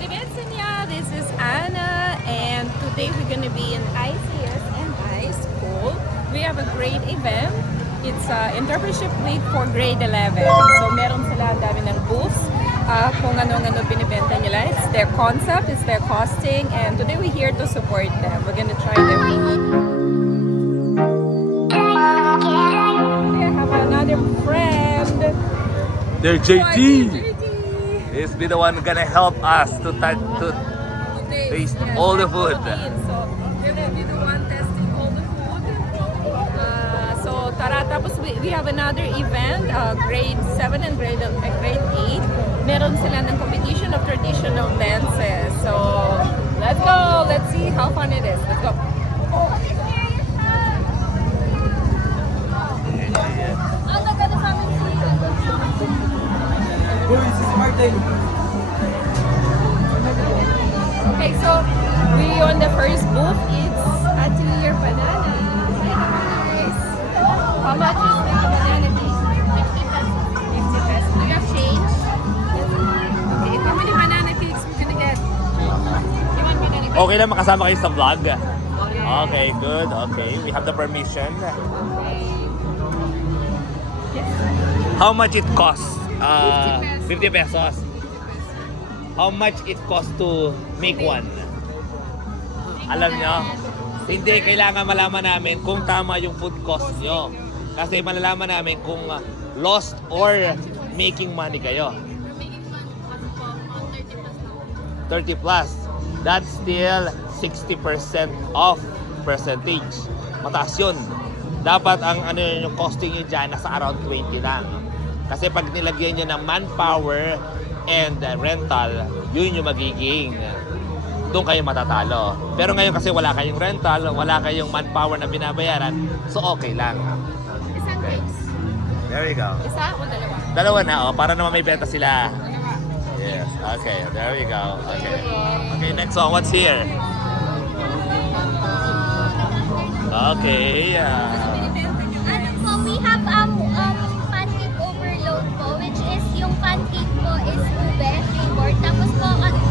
Привет, Senya! This is Anna, and today we're going to be in ICSMI School. We have a great event. It's Entrepreneurship Week for grade 11. So meron sila ang dami ng booths. Kung ano-ano binibenta nila. It's their concept, it's their costing, and today we're here to support them. We're going to try their food. I have another friend. There's JT. He's be the one gonna help us to taste all the food. So, we're gonna be the one testing all the food. So, tara, tapos we have another event, grade 7 and grade 8. Meron sila ng competition of traditional dances. So, let's go. Let's see how fun it is. Let's go. Okay, so we on the first booth. It's Atelier Banana. Nice. How much is the banana piece? 50 pesos. 50 pesos. Do you have change? Okay, how many banana cakes we gonna get? You want banana cake? Okay lang makasama kayo sa vlog. Okay, good. Okay, we have the permission. Yes. How much it costs? 50 50 pesos. How much it costs to make one? Alam nyo? Hindi, kailangan malaman namin kung tama yung food cost nyo. Kasi malalaman namin kung lost or making money kayo. 30 plus. That's still 60% off percentage. Mataas yun. Dapat ang ano yung costing nyo dyan nasa around 20 lang. Kasi pag nilagyan nyo ng manpower and rental, yun yung magiging doon kayo matatalo. Pero ngayon kasi wala kayong rental, wala kayong manpower na binabayaran, so okay lang. Isang cakes. There we go. Isa o dalawa? Dalawa na, para naman may benta sila. Yes, okay, there we go. Okay. Okay, next one, what's here? Okay, Ano po, we have pancake overload po, which is yung pancake po is ube flavor. Tapos po,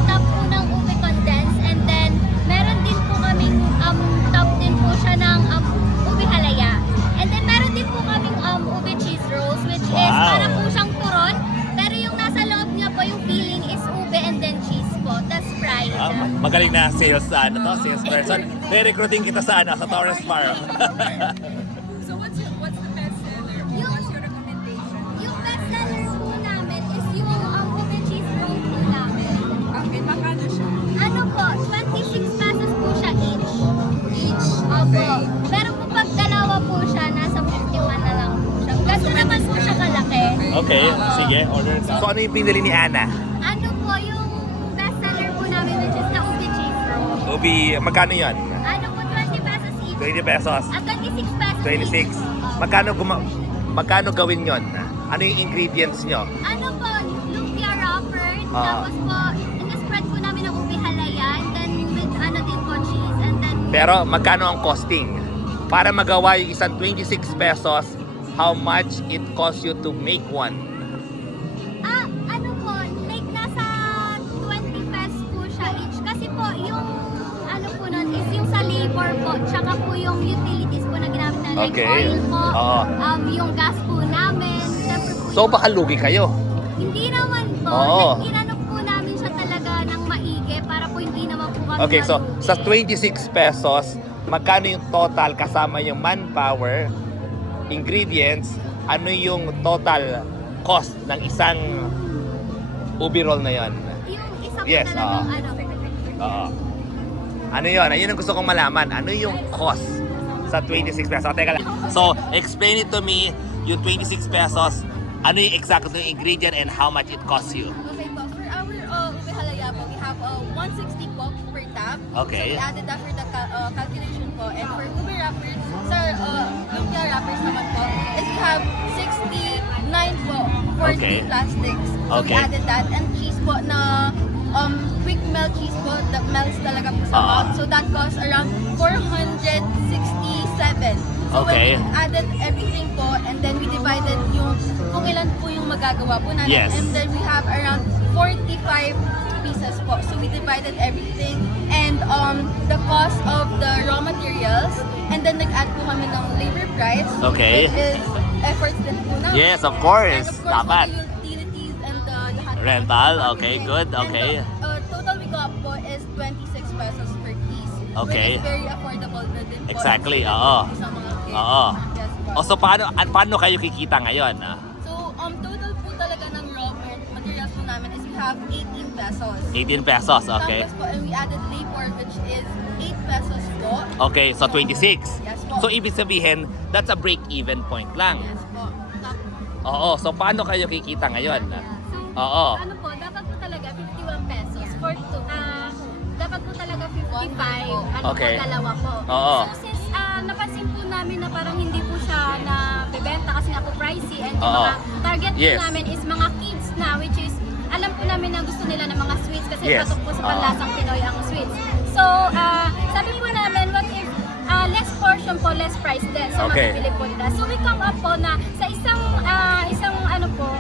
top po ng ube condense. And then, meron din po kaming top din po siya ng ube halaya. And then, meron din po kaming ube cheese rolls, which is para po siyang turon. Pero yung nasa loob niya po, yung filling is ube and then cheese po. That's fried. magaling na sales sales person. May recruiting kita sa Torres Farm. So what's the best seller? What's your recommendation? Yung best seller po namin is yung ube cheese roll po namin. Okay, magkano siya? Ano po, 26 pesos po siya each. Opo. Pero po pag dalawa po siya, nasa 51 na lang po siya. Kasi naman po siya kalaki. Okay, sige, order. So ano yung pinili ni Ana? Ano po, yung best seller po namin which is the ube cheese roll. Ubi, magkano yun? Ano po, 20 pesos each. 20 pesos. At 26 pesos 26. each. Magkano gawin yon? Ano yung ingredients nyo? Ano po, lumpia wrapper. Tapos po, in-spread po namin ng ube halaya. And then with ano din po, cheese. And then Pero magkano ang costing? Para magawa yung isang 26 pesos, how much it costs you to make one? ano po, like nasa 20 pesos po siya each. Kasi po, yung ano po nun is yung sa labor po, tsaka po yung utilities po na ginamit na like Okay. oil po, Oo. yung gas po namin, syempre po. So baka lugi kayo. Hindi naman po, Oo. like inano po namin siya talaga ng maigi para po hindi naman po kami Okay, so malugi. sa 26 pesos, magkano yung total kasama yung manpower, ingredients, ano yung total cost ng isang ubi roll na yon? Yung isa po Yes, talagang ano, Oo. Ano yun? Ayun ang gusto kong malaman. Ano yung cost sa 26 pesos? Teka lang. So, explain it to me, yung 26 pesos, ano yung exact ingredient and how much it costs you? Okay po, for our ube halaya po, we have 160 po per tab. Okay. So we added that for the calculation po. And for ube wrappers, sir, lumpia wrappers naman po, is we have 69 po for Okay. the plastics. So Okay. we added that. And cheese po na quick melt cheese po that melts talaga po sa mouth. So that costs around 467. So Okay. when we added everything po and then we divided yung kung ilan po yung magagawa po natin. Yes. And then we have around 45 pieces po. So we we divided everything and the cost of the raw materials, and then nag-add po kami ng labor price. Okay. Which is efforts din po namin. Yes, of course. And of course, Dapat. all the utilities and the lahat. Rental, okay, good, And okay. the total we got po is 26 pesos per piece. Okay. Which is very affordable na din po. Exactly, Sa oo. sa mga kids. Oo. Yes po. O so paano kayo kikita ngayon? So, total po talaga ng raw materials po namin is we have 18 pesos. 18 pesos, okay. Tapos po, and we added labor which is 8 pesos po. Okay, so 26. Yes po. So ibig sabihin, that's a break-even point lang. Yes po. Oo, so paano kayo kikita ngayon? So, Oo. ano po, dapat po talaga 51 pesos for two. Dapat po talaga 55. Ano Okay. po, dalawa po. Oo. So, since napansin po namin na parang hindi po siya na bebenta kasi nga po pricey and yung Oo. mga target po Yes. namin is mga kids na, which is alam po namin na gusto nila ng mga sweets kasi Yes. patok po sa Oo. panlasang Pinoy ang sweets. So, sabi po namin, what if less portion po, less price din sa Okay. mabibili po nila. So, we come up po na sa isang ano po,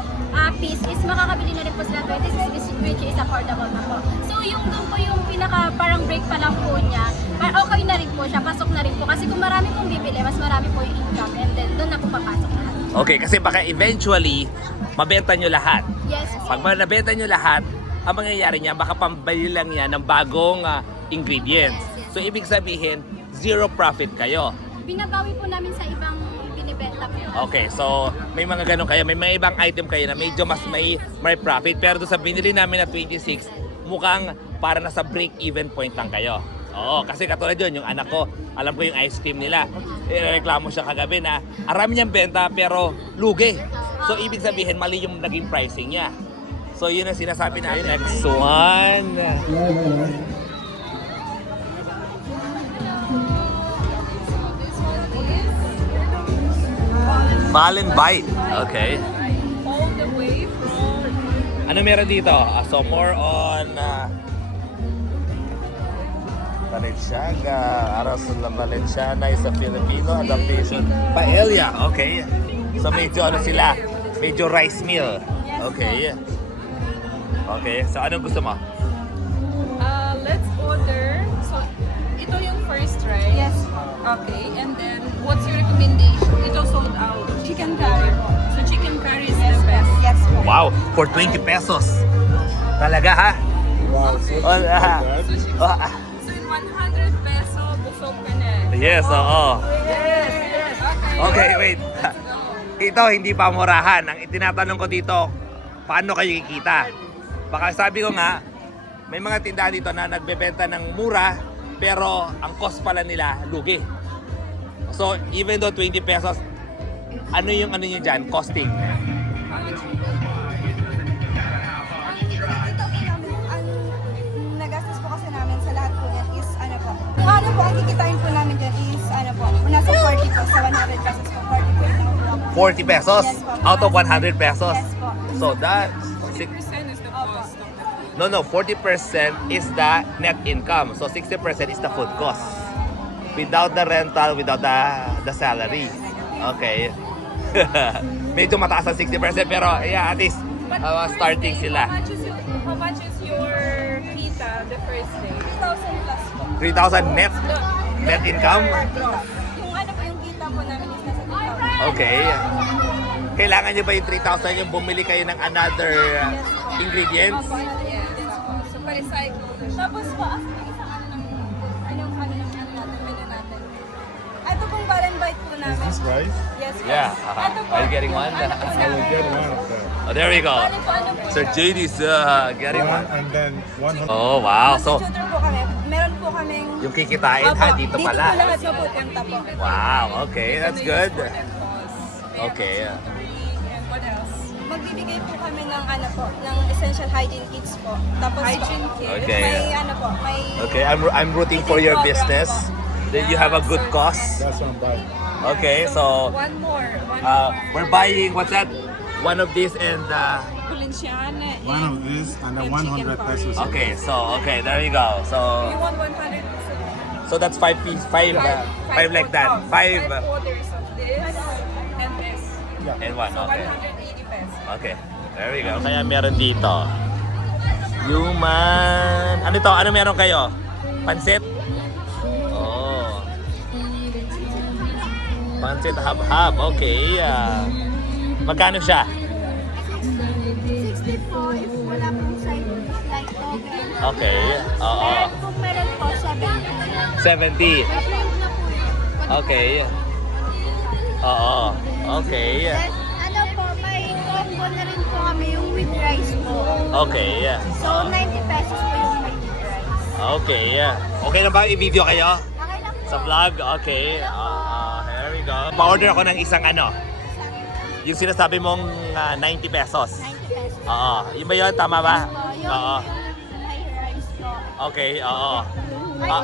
piece is makakabili na rin po sila 26 which is affordable na po. So, yung doon po yung pinaka parang break pa lang po niya, okay na rin po siya, pasok na rin po. Kasi kung marami pong bibili, mas marami po yung income and then doon na po papasok lahat. Okay, kasi baka eventually, mabenta nyo lahat. Yes po. Pag nabenta nyo lahat, ang mangyayari niya, baka pambili lang yan ng bagong ingredients. So ibig sabihin, zero profit kayo. Binabawi po namin sa ibang binibenta po. Okay, so may mga ganun kayo, may mga ibang item kayo na medyo mas may profit, pero doon sa binili namin na 26, mukhang para nasa break-even point lang kayo. Oo, kasi katulad yun, yung anak ko, alam ko yung ice cream nila. Reklamo siya kagabi na arami niyang benta pero lugi. So ibig sabihin, mali yung naging pricing niya. So yun ang sinasabi natin. Next one. Balin Bite. Okay. All the way from Ano meron dito? So more on Balenciaga. Aros ng Balenciaga is a Filipino adaptation. Paella. Okay. So medyo ano sila? Medyo rice meal. Okay. Okay. So anong gusto mo? let's order. So, ito yung first, right? Yes. Okay, and then what's your recommendation? Ito sold out. Chicken curry po. So, chicken curry is the best. Yes po. Wow, for 20 pesos. Talaga ha? Wow, so Okay. cheap Oh, like that. So, chicken- so in 100 peso, busog ka na. Yes, oo. Yes, yes. Okay, wait. Let's go. Ito, hindi pa murahan. Ang itinatanong ko dito, paano kayo kikita? Baka sabi ko nga, may mga tindahan dito na nagbebenta ng mura, pero ang cost pala nila, lugi. So, even though 20 pesos, ano yung ano nyo dyan? Costing. Nagastos po kasi namin sa lahat po yan is ano po. Kung ano po, ang kikitain po namin dyan is ano po, nasa 40 po, sa 100 pesos po, 40 po yung nakuha po. 40 pesos Yes po. out of 100 pesos. Yes po. So, that's... 60% is the cost of the No, 40% is the net income. So 60% is the food cost. Without the rental, without the salary. Okay. Medyo mataas ang 60% pero yeah, at least But the first starting day, sila. How much is your kita the first day? 3,000 plus po. 3,000 net income. Yung ano po, yung kita po namin is nasa 2,000. Okay. Kailangan nyo ba yung 3,000 yung bumili kayo ng another ingredients? Yes. So, pa-recycle na siya. Tapos po, after isang ano ng natin, menu natin. Ito pong Baran Bite po Is namin. this rice? Yes po. Yeah. Ito po. Are you getting one? Ano po I will namin? get one of them. Oh, there we go. Bali po, ano po Sir siya? JD's getting One one. and then 100. Oh, wow. So, Tutor po kami. Meron po kaming... yung kikitain ha, Opo, dito Dito pala. po lahat mapupunta po. Wow, okay. That's good. Okay. And what else? Magbibigay po kami ng ano po, ng essential hygiene kits po. Tapos Hygiene kit. Okay. may ano po, may Okay, I'm rooting for your business. Then you have a good cause. That's what I'm buying. Okay, so One more. we're buying what's that? One of these and Valenciana. One of this and then And chicken 100 pesos. okay, so okay, there you go. So You want 100? so that's five like that. Five quarters of this and this. and one. So Okay. 180 pesos. Okay. There we go. Kaya meron dito. Human. Ano to? Ano meron kayo? Pansit? Oh. Pansit hab-hab. Okay. Magkano siya? 60 po if wala pong side dish like toge. Okay. Oo. And kung meron po, 70. 70. Approved na po yun. Okay. Oo. Okay. Then, ano po, may combo na rin po kami yung with rice po. Okay. So, 90 pesos po yung may with rice. Okay. Okay na ba i-video kayo? Okay lang po. Sa vlog? Okay. Here we go. Pa-order ako ng isang ano. Yung sinasabi mong 90 pesos. 90 pesos. Oo. Yun ba yun? Tama ba? Po, yung, Oo. yung may rice po. Okay. Oo. Ay, Ah.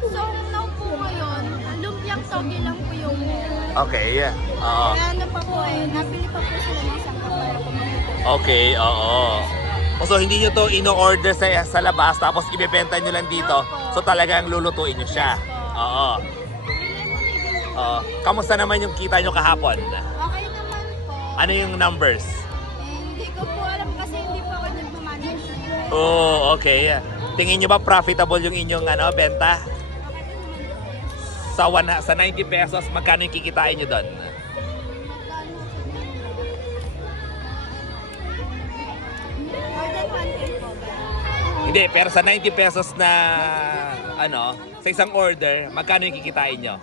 so, now po ngayon, lumpiang toge lang po yung meron. Okay. Oo. Kaya ano pa po nabili pa po sila ng sangka para po mag-ito. Okay. Oo. So hindi nyo to ino-order sa labas tapos ibebenta nyo lang dito. So talagang lulutuin nyo siya. Oo. Oo. Kamusta naman yung kita nyo kahapon? Okay naman po. Ano yung numbers? Hindi ko po alam kasi hindi po ako nagmamanage. Oh, okay. Tingin nyo ba profitable yung inyong benta? Sa 90 pesos, magkano yung kikitain nyo doon? More than 1K po ba? Hindi, pero sa 90 pesos na sa isang order, magkano yung kikitain nyo?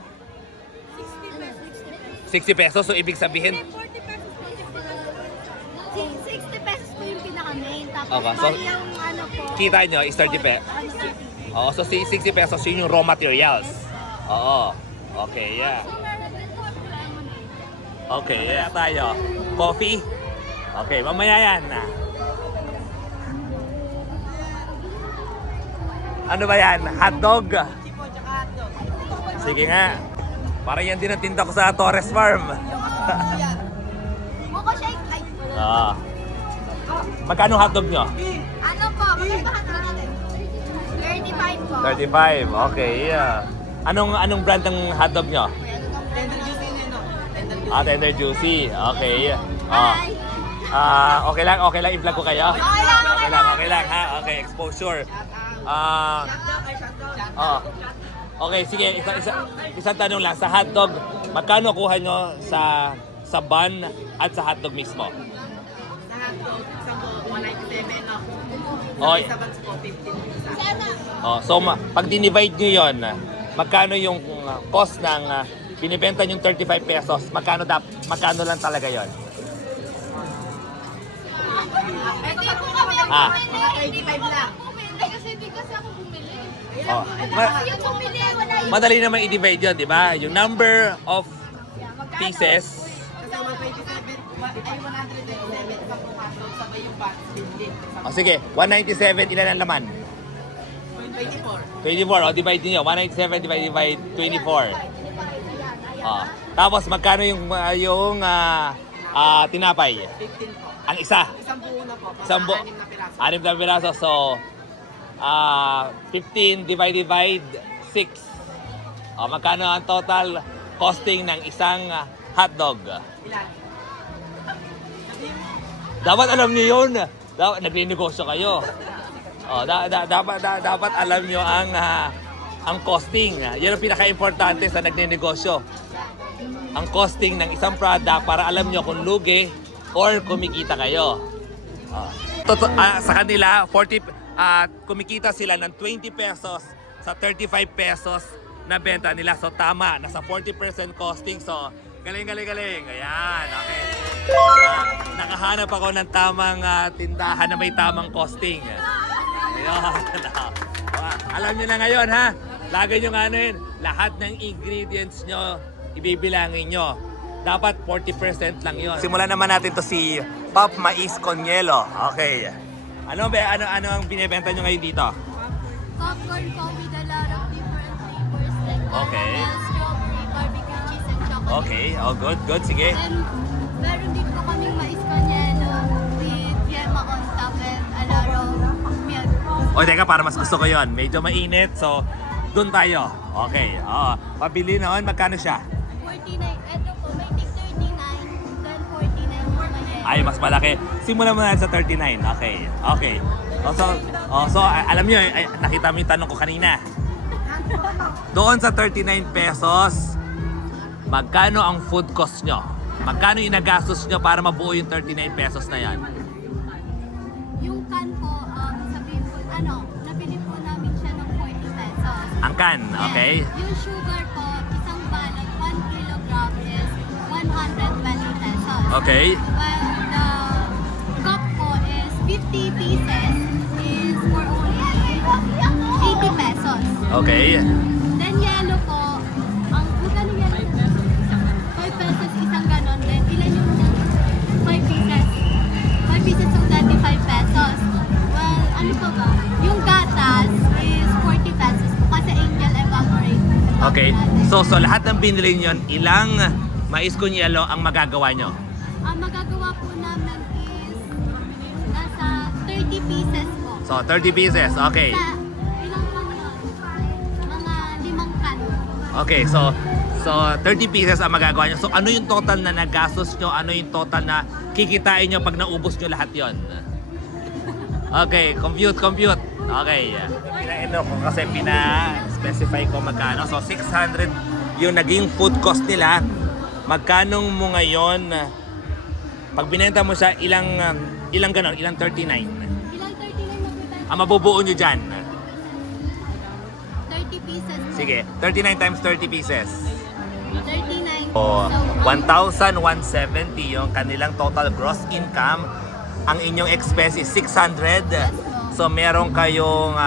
60 pesos, so ibig sabihin, 40 pesos po, 60 pesos po yung pinaka-main. Tapos Okay, so, bali yung ano po. kita nyo is 30 pesos. Oo, so 60 pesos yun yung raw materials. Oo. Okay, yeah. Okay, yeah tayo. Coffee? Okay, mamaya yan. Ano ba yan? Hotdog? Sige nga. Parang yan din ang tinda ko sa Torres Farm. Moko shake. Ay, Magkano hotdog nyo? ano po, magkabahan natin. 35 po. 35. Okay, yeah. Anong brand ng hotdog nyo? Tender Juicy. Okay. Okay lang i-vlog ko kayo. Okay lang ha. Okay, exposure. Okay, sige, isang tanong lang sa hotdog, magkano kuha nyo sa bun at sa hotdog mismo? Sa hotdog, isang po, 197 ako. Okay. Sa buns po, 15 isa. So pag dinivide nyo yon, magkano yung cost ng binibenta yung 35 pesos? Magkano lang talaga yon? Hindi po kami Ah. Mga 25 lang. Kasi hindi kasi ako bumili. Oh. Yung bumili, wala yun. Madali naman i-divide yun, di ba? Yung number of pieces. Kasi 127, ay 127 sa po hotdog, sabay yung buns, 15. Sige, 197, ilan ang laman? 24. 24, divide nyo. 197 divided by 24. Tapos magkano yung tinapay? 15 po. Ang isa. Isang buo na po, Isang mga buo. 6 na piraso. 6 na piraso. So, 15 divided by 6. Magkano ang total costing ng isang hotdog? Ilan? Dapat alam niyo yun. Dapat nagninegosyo kayo. Dapat alam niyo ang costing. Yan ang pinaka-importante sa nagninegosyo. Ang costing ng isang product para alam niyo kung lugi or kumikita kayo. Sa kanila, kumikita sila ng 20 pesos sa 35 pesos na benta nila. So tama, nasa 40% costing. So galing. Ayan, okay. Nakahanap ako ng tamang tindahan na may tamang costing. Ayun. Alam nyo na ngayon ha, lagay nyo lahat ng ingredients nyo, ibibilangin nyo. Dapat 40% lang yon. Simulan naman natin to si Pop Mais con Hielo. Okay. Ano ang binibenta nyo ngayon dito? Popcorn po with a lot of different flavors like Okay. caramel, strawberry, barbecue cheese, and chocolate. Okay, good. Sige. And meron din po kaming mais con hielo with yema on top and a lot of milk. O teka, para mas gusto ko yon. Medyo mainit, so doon tayo. Okay. Pabili noon, magkano siya? 49, eto po, may tig 39, then 49 po na yan. Ay, mas malaki. Simulan mo na sa 39. Okay. Alam nyo, nakita mo yung tanong ko kanina. Doon sa 39 pesos, magkano ang food cost nyo? Magkano yung nagastos nyo para mabuo yung 39 pesos na yan? Yung can po, sabihin po, nabili po namin siya ng 40 pesos. Ang can, okay? Yes. Yung sugar po, isang balot, 1 kilogram is 120 pesos. Okay. While the cup po is 50 pieces is for only 80 pesos. Okay. Then yellow po, magkano yellow? 5 pesos isang ganon. Then ilan yung 5 pieces? 5 pieces of 25 pesos. Well, ano pa ba? Yung gatas is 40 pesos po kasi angel evaporate. Okay. So lahat ng binili nyo, ilang mais con yelo ang magagawa nyo? Ang magagawa po namin is nasa 30 pieces po. So 30 pieces, okay. Sa ilang kan yun? Mga 5 kan. Okay, so 30 pieces ang magagawa nyo. So ano yung total na nagastos nyo? Ano yung total na kikitain nyo pag naubos nyo lahat yon? Okay, compute. Okay. Pinaino ko kasi pina-specify ko magkano. So 600 yung naging food cost nila. Magkano mo ngayon? Pag binenta mo siya, ilang ganon? Ilang 39? Ilang 39 na po? Ang mabubuo nyo dyan? 30 pieces po. Sige, 39 times 30 pieces. 39 O, So, 1,170 yung kanilang total gross income. Ang inyong expense is 600. So, meron kayong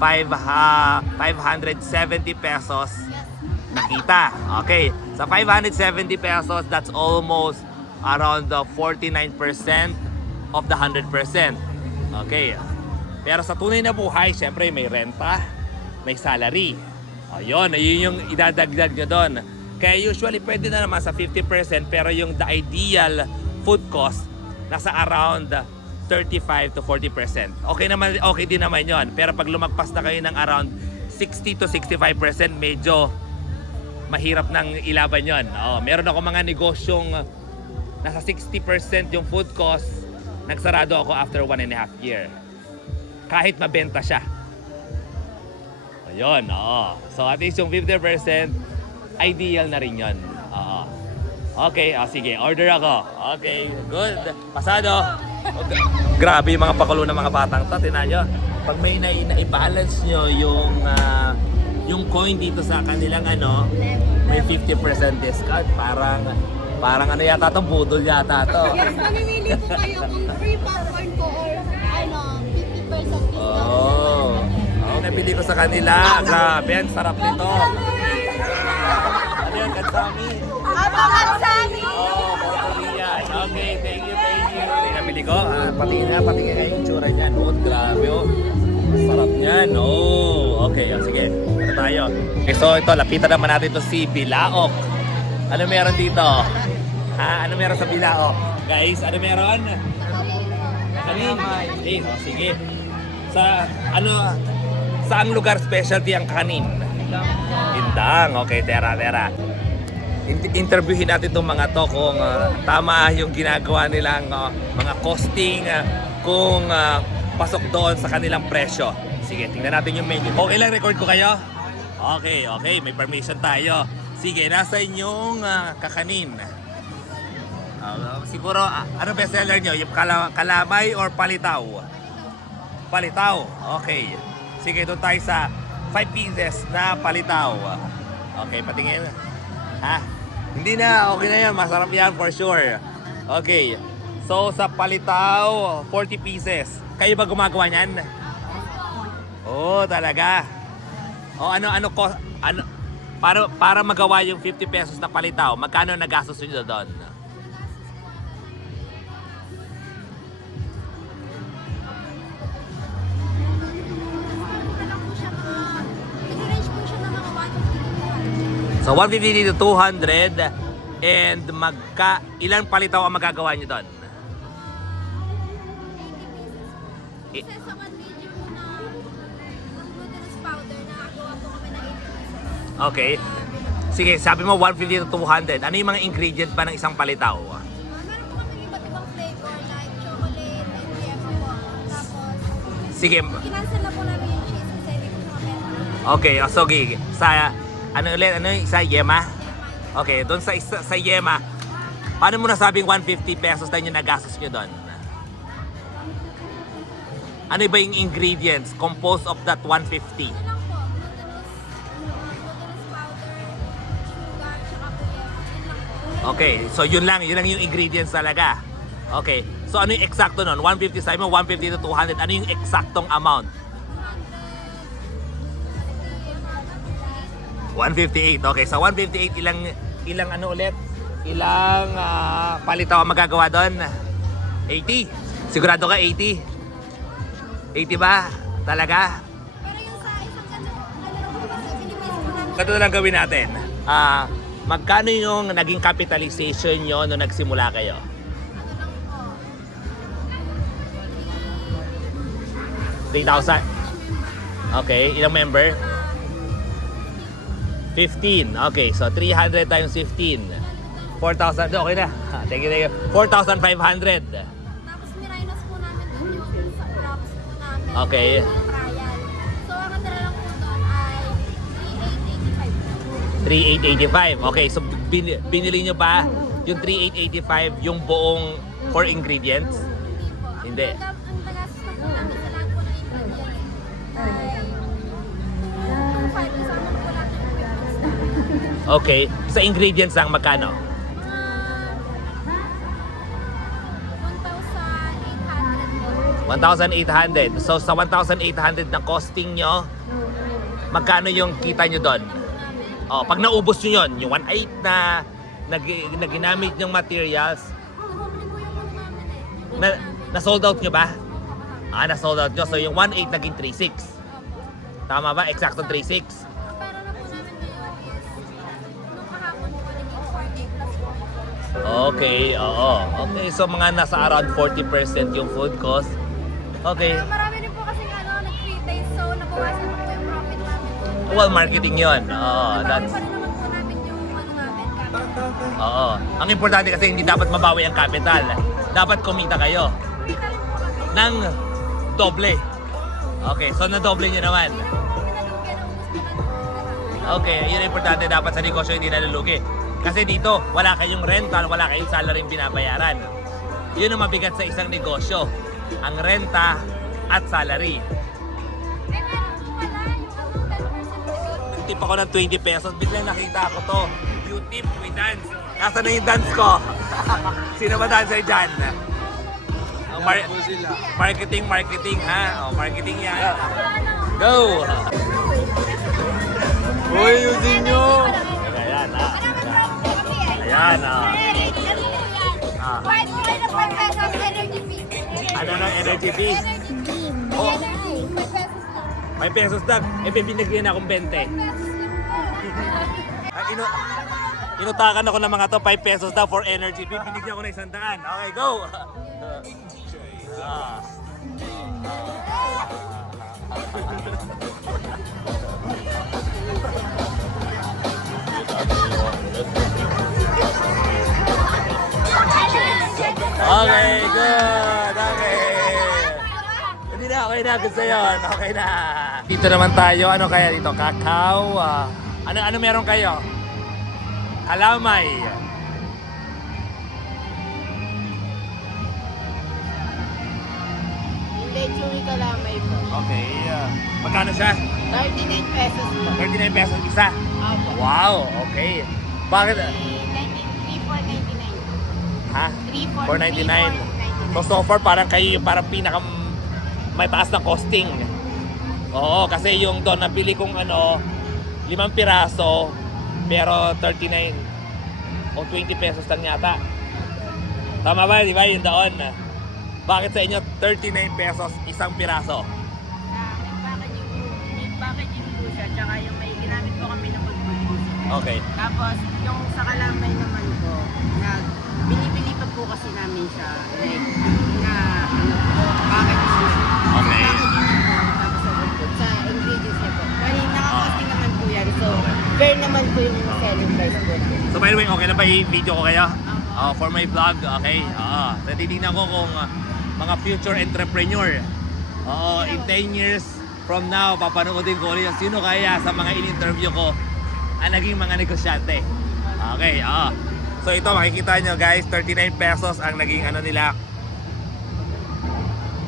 570 pesos nakita. Okay. Sa 570 pesos, that's almost around 49% of the 100%. Okay. Pero sa tunay na buhay, syempre may renta, may salary. Ayun yung idadagdag nyo doon. Kaya usually pwede na naman sa 50% pero yung the ideal food cost nasa around 35 to 40%. Okay din naman yon. Pero pag lumagpas na kayo ng around 60 to 65%, medyo mahirap nang ilaban yon. Meron ako mga negosyong nasa 60% yung food cost, nagsarado ako after 1.5 year. Kahit mabenta siya. Ayun, So at least yung 50%, ideal na rin yun. Okay, sige, order ako. Okay, good. Pasado. Okay. Grabe yung mga pakulo ng mga batang to. Tingnan nyo. Pag may na-balance nyo yung coin dito sa kanilang may 50% discount. Parang ano yata to, budol yata to. yes, mamimili po kayo kung free popcorn po or 50% discount. Nabili ko sa kanila. Grabe, ang sarap nito. Ano yun, Kansami? Kansami! Korean. Okay, thank you. Nabili ko. Patingin kayo yung tsura niyan. Grabe, sarap niyan. Okay, sige. Ano tayo? Okay, so ito, lapitan naman natin ito si Bilaok. Ano meron dito? Ano meron sa Bilaok? Guys, ano meron? Kanin. Okay, sige. Saang lugar specialty ang kanin? Lindang. Okay, tera. Interviewin natin itong mga to kung tama yung ginagawa nilang mga costing, kung pasok doon sa kanilang presyo. Sige, tingnan natin yung menu. Okay lang, record ko kayo? Okay, may permission tayo. Sige, nasa inyong kakanin. Siguro, ano bestseller nyo? Yung kalamay or palitaw? Palitaw, okay. Sige, doon tayo sa 5 pieces na palitaw. Okay, patingin. Hindi na, okay na yan. Masarap yan for sure. Okay. So, sa palitaw, 40 pieces. Kayo ba gumagawa niyan? Talaga. Para magawa yung 50 pesos na palitaw, magkano nagastos nyo doon? So 150 to 200 and ilang palitaw ang magagawa niyo doon? Kasi sa 1 kg po na glutinous powder, nakagawa po kami ng 80 pieces. Okay. Sige, sabi mo 150 to 200. Ano yung mga ingredients pa ng isang palitaw? Meron po kami iba't ibang flavor like chocolate and yema po. Tapos, Sige. Kinansel na po namin yung cheese kasi hindi po siya mabenta. Okay, so gig. Sa ano ulit? Ano yung isa? Yema? Okay, doon sa Yema. Paano mo nasabing 150 pesos tayo yung nagastos nyo doon? Ano ba yung ingredients composed of that 150? Ano lang po, glutinous powder, sugar, tsaka po yun. Yun lang po. Okay, so yun lang yung ingredients talaga. Okay, so ano yung eksakto nun? 150 sa mo, 150 to 200. Ano yung eksaktong amount? 158. Okay, sa 158 ilang ano ulit? Ilang palitaw ang magagawa doon? 80. Sigurado ka 80? 80 ba? Talaga? Pero yung sa isang ganun po kasi pinipis po namin. Ganito na lang gawin natin. Magkano yung naging capitalization nyo nung nagsimula kayo? Ano lang po, 3,000. Okay, ilang member? 15. Okay, so 300 times 15. 4,000. Okay na. Thank you. 4,500. tapos minus po namin dun yung sa crops po namin. Okay. Yung trial. So ang natira lang po doon ay 3,885. 3,885. Okay, so binili nyo ba yung 3,885 yung buong 4 ingredients? Hindi Hindi. po. Ang tagastos na po namin sa lahat po ng ingredients ay 2,500. Kasama na po natin yung equipments namin. Okay, sa ingredients lang magkano? Mga 1,800 po. 1,800. So sa 1,800 na costing nyo, magkano yung kita nyo doon? Oh, pag naubos nyo yun, yung 1,800 na ginamit yung materials, Tumuli po yung ano namin na sold out nyo ba? Na sold out nyo. So yung 1,800 naging 3,600. Tama ba? Exacto 3,600. Ang pera na po namin ngayon is nung kahapon po naging 40 plus po. Okay, oo. Okay, so mga nasa around 40% yung food cost. Okay. Marami din po kasi nag-free taste so nabawasan po yung profit namin. Well, marketing yun. Oo, Nabawi that's... pa rin naman po namin yung namin, capital. Oo. Ang importante kasi hindi dapat mabawi ang capital. Dapat kumita kayo Kita lang po kami. ng doble. Okay, so na-doble nyo naman. Okay, yun ang importante dapat sa negosyo, hindi nalulugi. Kasi dito, wala kayong rental, wala kayong salary binabayaran. Yun ang mabigat sa isang negosyo. Ang renta at salary. Meron po pala yung 10% Tip ako ng 20 pesos, biglang nakita ko to. You tip, we dance. Nasaan na yung dance ko? Sino ba dancer dyan? Ang marketing ha? Oh, marketing yan. Go! Uy, using nyo! Ayan ha. Ayan ha. Ah. Kahit po kayo ng 5 pesos, energy fee. Ano na energy fee? Energy fee. Oh. Energy, 5 pesos lang. 5 pesos lang. Eh, binigyan akong 20. 5 pesos lang po. Ay, inutakan ako ng mga to, 5 pesos daw for energy fee. Binigyan ko na 100. Okay, go! Okay, good! Okay! Hindi na, okay na. Gusto yun. Okay na. Dito naman tayo. Ano kaya dito? Kakao. Ano meron kayo? Kalamay. Hindi, chewy kalamay po. Okay. Magkano siya? 39 pesos po. 39 pesos isa. Opo. Wow, okay. Bakit? 3,499. Ha? 3,499. 499. So far parang kayo yung parang pinaka may taas na costing. Oo, kasi yung doon nabili kong 5 piraso pero 39 o 20 pesos lang yata. Tama ba? Di ba yung doon? Bakit sa inyo 39 pesos isang piraso? Nag-packaging po siya, tsaka yung may ginamit po kami ng pag-produce. Okay. Tapos, yung sa kalamay naman po, binibili pa po kasi namin siya, like, package siya. Okay. Packaging niya po, tapos sa ingredients niya po. Bali, nakakosting naman po yan, so, fair naman po yung selling price po. So by the way, okay na ba i-video ko kayo? For my vlog, okay? So titignan ko kung mga future entrepreneur Oo, in 10 years from now, papanoodin ko ulit sino kaya sa mga in-interview ko ang naging mga negosyante. Okay, so ito makikita nyo guys, 39 pesos ang naging ano nila.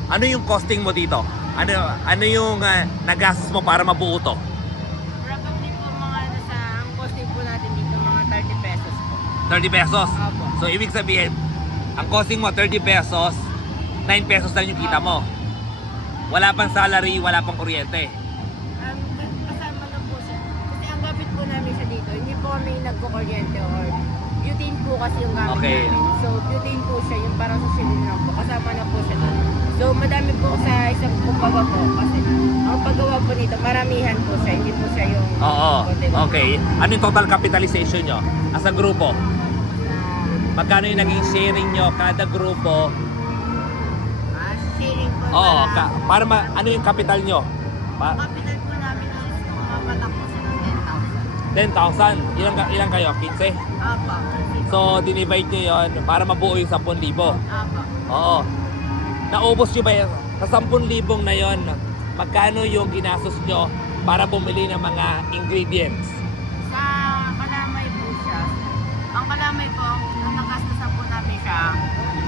Ano yung costing mo dito? Ano yung nagastos mo para mabuo to? Probably po mga ang costing po natin dito mga 30 pesos po. 30 pesos? Opo. So ibig sabihin, ang costing mo 30 pesos, 9 pesos lang yung kita mo. Wala pang salary, wala pang kuryente. Kasama na po siya. Kasi ang gamit po namin siya dito, hindi po kami nagkukuryente or butane po kasi yung gamit Okay. namin. So butane po siya, yung parang sa silin lang po. Kasama na po siya doon. So madami po sa isang kumbaga po kasi ang paggawa po nito, maramihan po siya, hindi po siya yung Oo, konti. okay. Ano yung total capitalization nyo as a grupo? Magkano yung naging sharing nyo kada grupo? Sharing po Oo, na para ano yung capital nyo? capital po namin is mapatak po siya ng 10,000. 10,000. Ilang kayo? 15? Apa. So, dinivide nyo yun para mabuo yung 10,000. Apa. Oo. Naubos nyo ba yun? Sa 10,000 na yon, magkano yung ginastos nyo para bumili ng mga ingredients? Sa kalamay po siya. Ang kalamay po, ang nakastasan po namin siya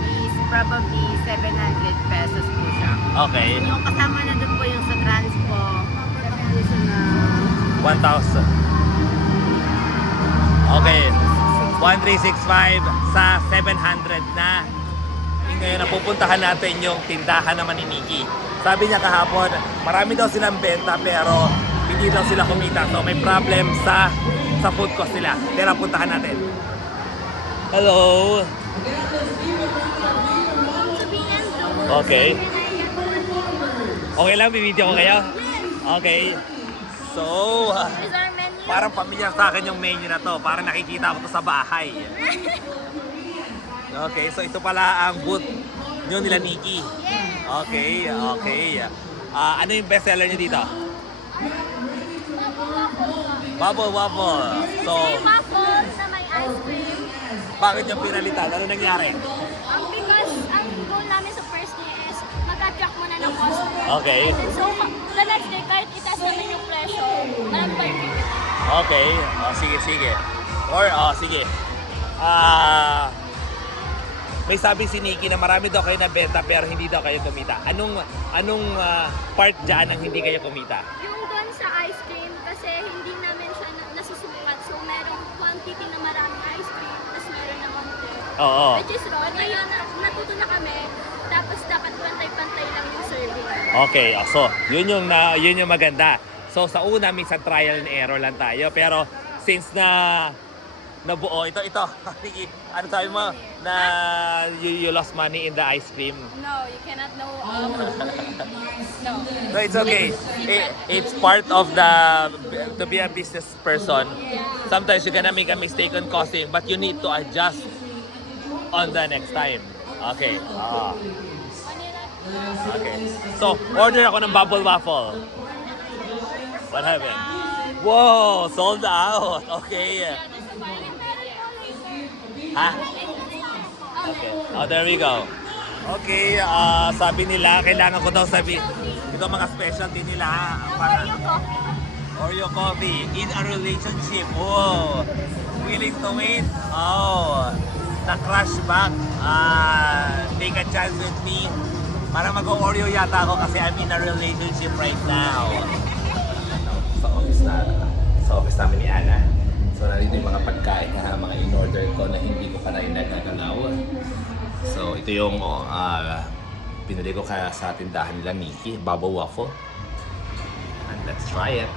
is probably 700 pesos po siya. Okay. Yung kasama na doon po yung sa transpo, sabi po siya na 1,000. Okay. 1,365 sa 700 na. Ngayon napupuntahan natin yung tindahan naman ni Nikki. Sabi niya kahapon, marami daw silang benta pero hindi daw sila kumita. So may problem sa food cost nila. Pero puntahan natin. Hello. Okay. Okay lang, bibidyo ko kayo? Okay. So, Here's our menu. parang pamilyar sa akin yung menu na to. Parang nakikita ko to sa bahay. Okay, so ito pala ang booth nyo nila Nikki. Okay, okay. Ano yung bestseller nyo dito? Bubble waffle. So, Waffles na may ice cream. bakit yung pinalitan? Ano nangyari? Because ang goal namin sa first day is mag-attract muna ng customer. Okay. And then, so, the next day, kahit itaas namin yung presyo, marami pa yung pipili. Okay. Sige, sige. Or, sige. May sabi si Nikki na marami daw kayo nabenta pero hindi daw kayo kumita. Anong part dyan ang hindi kayo kumita? Yung doon sa ice cream, kasi hindi namin siya nasusukat. So, merong quantity na maraming ice cream, tapos meron na konti. Oo. Which is wrong. Ngayon, natuto na kami, tapos dapat pantay-pantay lang yung serving. Okay, so yun yung maganda. So sa una minsan trial and error lang tayo pero since nabuo ito Nikki, ano sabi mo na you lost money in the ice cream? No, you cannot know. No. No, it's okay. It's part of to be a business person. Sometimes you're gonna make a mistake on costing, but you need to adjust on the next time. Okay. Okay. So, order ako ng bubble waffle. What happened? Whoa, sold out. Okay. Ha? Okay. Oh, there we go. Okay, sabi nila, kailangan ko daw sabi. Ito mga specialty nila. Para, Oreo coffee. In a relationship. Oh. Willing to wait. Oh. Na-crush back. Take a chance with me. Para mag-Oreo yata ako kasi I'm in a relationship right now. Sa office namin ni Ana. So narito yung mga pagkain na mga in-order ko na hindi ko pa na inagagalaw. So ito yung pinili ko kaya sa tindahan nila Nikki, bubble waffle. And let's try it.